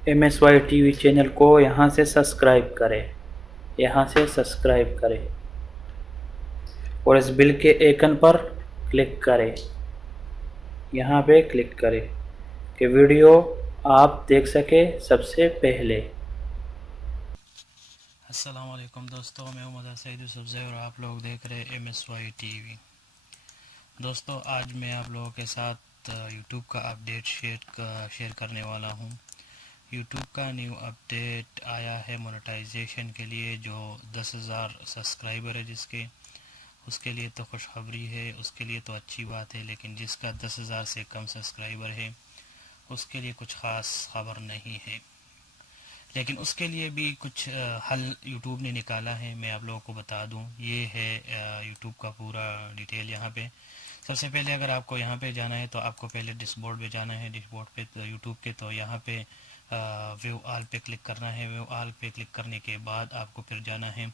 MSY TV channel को यहाँ से सब्सक्राइब करें, यहाँ से सब्सक्राइब करें और इस बिल के आइकन पर क्लिक करें, यहाँ पे क्लिक करें कि वीडियो आप देख सकें सबसे पहले। अस्सलाम वालेकुम दोस्तों, मैं मोहम्मद सईद यूसुफज़ई और आप लोग देख रहे हैं MSY टीवी। दोस्तों, आज मैं आप लोगों के साथ यूट्यूब का अपडेट शेयर करने वाला हूं। यूट्यूब का न्यू अपडेट आया है मोनेटाइजेशन के लिए। जो 10,000 सब्सक्राइबर है जिसके, उसके लिए तो खुशखबरी है, उसके लिए तो अच्छी बात है। लेकिन जिसका 10,000 से कम सब्सक्राइबर है उसके लिए कुछ ख़ास खबर नहीं है। लेकिन उसके लिए भी कुछ हल यूट्यूब ने निकाला है, मैं आप लोगों को बता दूं। ये है यूट्यूब का पूरा डिटेल यहाँ पे। सबसे पहले अगर आपको यहाँ पे जाना है तो आपको पहले डैशबोर्ड पे जाना है। डैशबोर्ड पे तो यूट्यूब के तो यहाँ पे व्यू ऑल पे क्लिक करना है। व्यू ऑल पे क्लिक करने के बाद आपको फिर जाना है,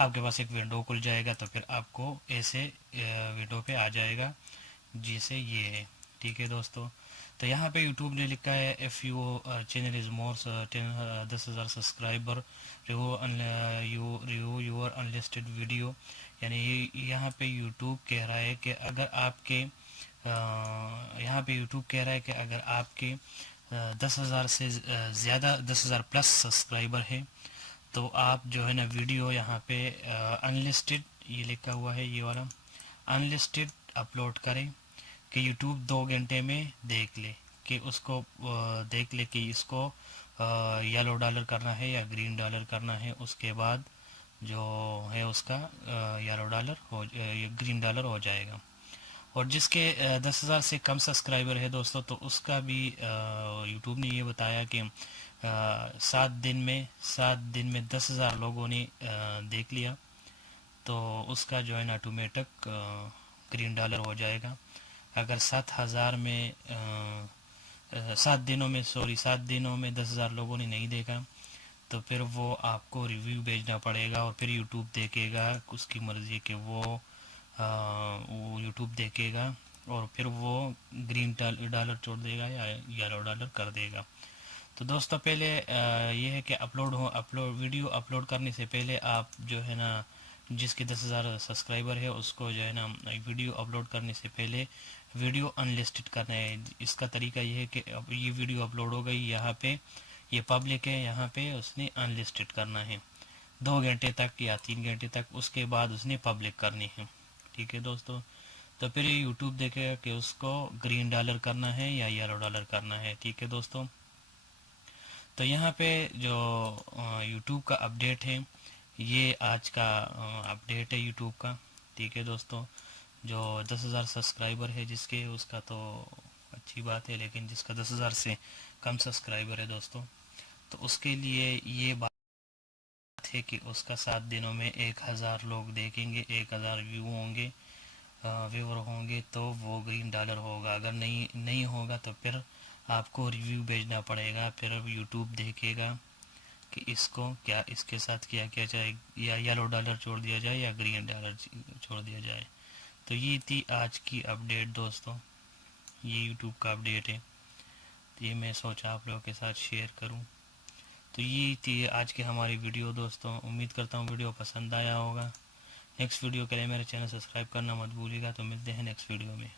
आपके पास एक विंडो खुल जाएगा। तो फिर आपको ऐसे विंडो पे आ जाएगा जैसे ये है। ठीक है दोस्तों, तो यहाँ पे यूट्यूब ने लिखा है if you channel is more 10,000 subscriber review your unlisted video. यानी यहाँ पे यूट्यूब कह रहा है कि अगर आपके यहाँ पे यूट्यूब कह रहा है कि अगर आपके 10,000 से ज़्यादा 10,000 प्लस सब्सक्राइबर है तो आप जो है ना वीडियो यहाँ पे अनलिस्टेड, ये लिखा हुआ है ये वाला, अनलिस्टेड अपलोड करें कि यूट्यूब 2 घंटे में देख ले, कि उसको देख ले कि इसको येलो डॉलर करना है या ग्रीन डॉलर करना है। उसके बाद जो है उसका येलो डॉलर हो ग्रीन डॉलर हो जाएगा। और जिसके 10,000 से कम सब्सक्राइबर है दोस्तों, तो उसका भी यूट्यूब ने ये बताया कि 7 दिन में 10,000 लोगों ने देख लिया तो उसका जो है ना ऑटोमेटिक ग्रीन डॉलर हो जाएगा। अगर 7 दिनों में 10,000 लोगों ने नहीं देखा तो फिर वो आपको रिव्यू भेजना पड़ेगा और फिर यूट्यूब देखेगा, उसकी मर्ज़ी कि वो यूट्यूब देखेगा और फिर वो ग्रीन डॉलर छोड़ देगा या येलो डॉलर कर देगा। तो दोस्तों, पहले ये है कि अपलोड वीडियो अपलोड करने से पहले आप जो है ना, जिसके 10,000 सब्सक्राइबर है उसको जो है ना वीडियो अपलोड करने से पहले वीडियो अनलिस्टेड करना है। इसका तरीका ये है कि अब ये वीडियो अपलोड हो गई, यहाँ पे ये पब्लिक है, यहाँ पे उसने अनलिस्टेड करना है 2 घंटे तक या 3 घंटे तक, उसके बाद उसने पब्लिक करनी है। ठीक है दोस्तों, तो फिर ये यूट्यूब देखेगा कि उसको ग्रीन डॉलर करना है या येलो डॉलर करना है। ठीक है दोस्तों, तो यहाँ पे जो यूट्यूब का अपडेट है, ये आज का अपडेट है यूट्यूब का। ठीक है दोस्तों, जो 10,000 सब्सक्राइबर है जिसके, उसका तो अच्छी बात है। लेकिन जिसका 10,000 से कम सब्सक्राइबर है दोस्तों, तो उसके लिए ये बात है कि उसका 7 दिनों में 1,000 लोग देखेंगे, 1,000 व्यू होंगे, व्यूअर होंगे, तो वो ग्रीन डॉलर होगा। अगर नहीं नहीं होगा तो फिर आपको रिव्यू भेजना पड़ेगा। फिर यूट्यूब देखेगा कि इसको क्या, इसके साथ किया किया जाए, या येलो डॉलर छोड़ दिया जाए या ग्रीन डॉलर छोड़ दिया जाए। तो ये थी आज की अपडेट दोस्तों, ये यूट्यूब का अपडेट है। तो ये मैं सोचा आप लोगों के साथ शेयर करूं। तो ये थी आज की हमारी वीडियो दोस्तों। उम्मीद करता हूँ वीडियो पसंद आया होगा। नेक्स्ट वीडियो के लिए मेरे चैनल सब्सक्राइब करना मत भूलिएगा। तो मिलते हैं नेक्स्ट वीडियो में।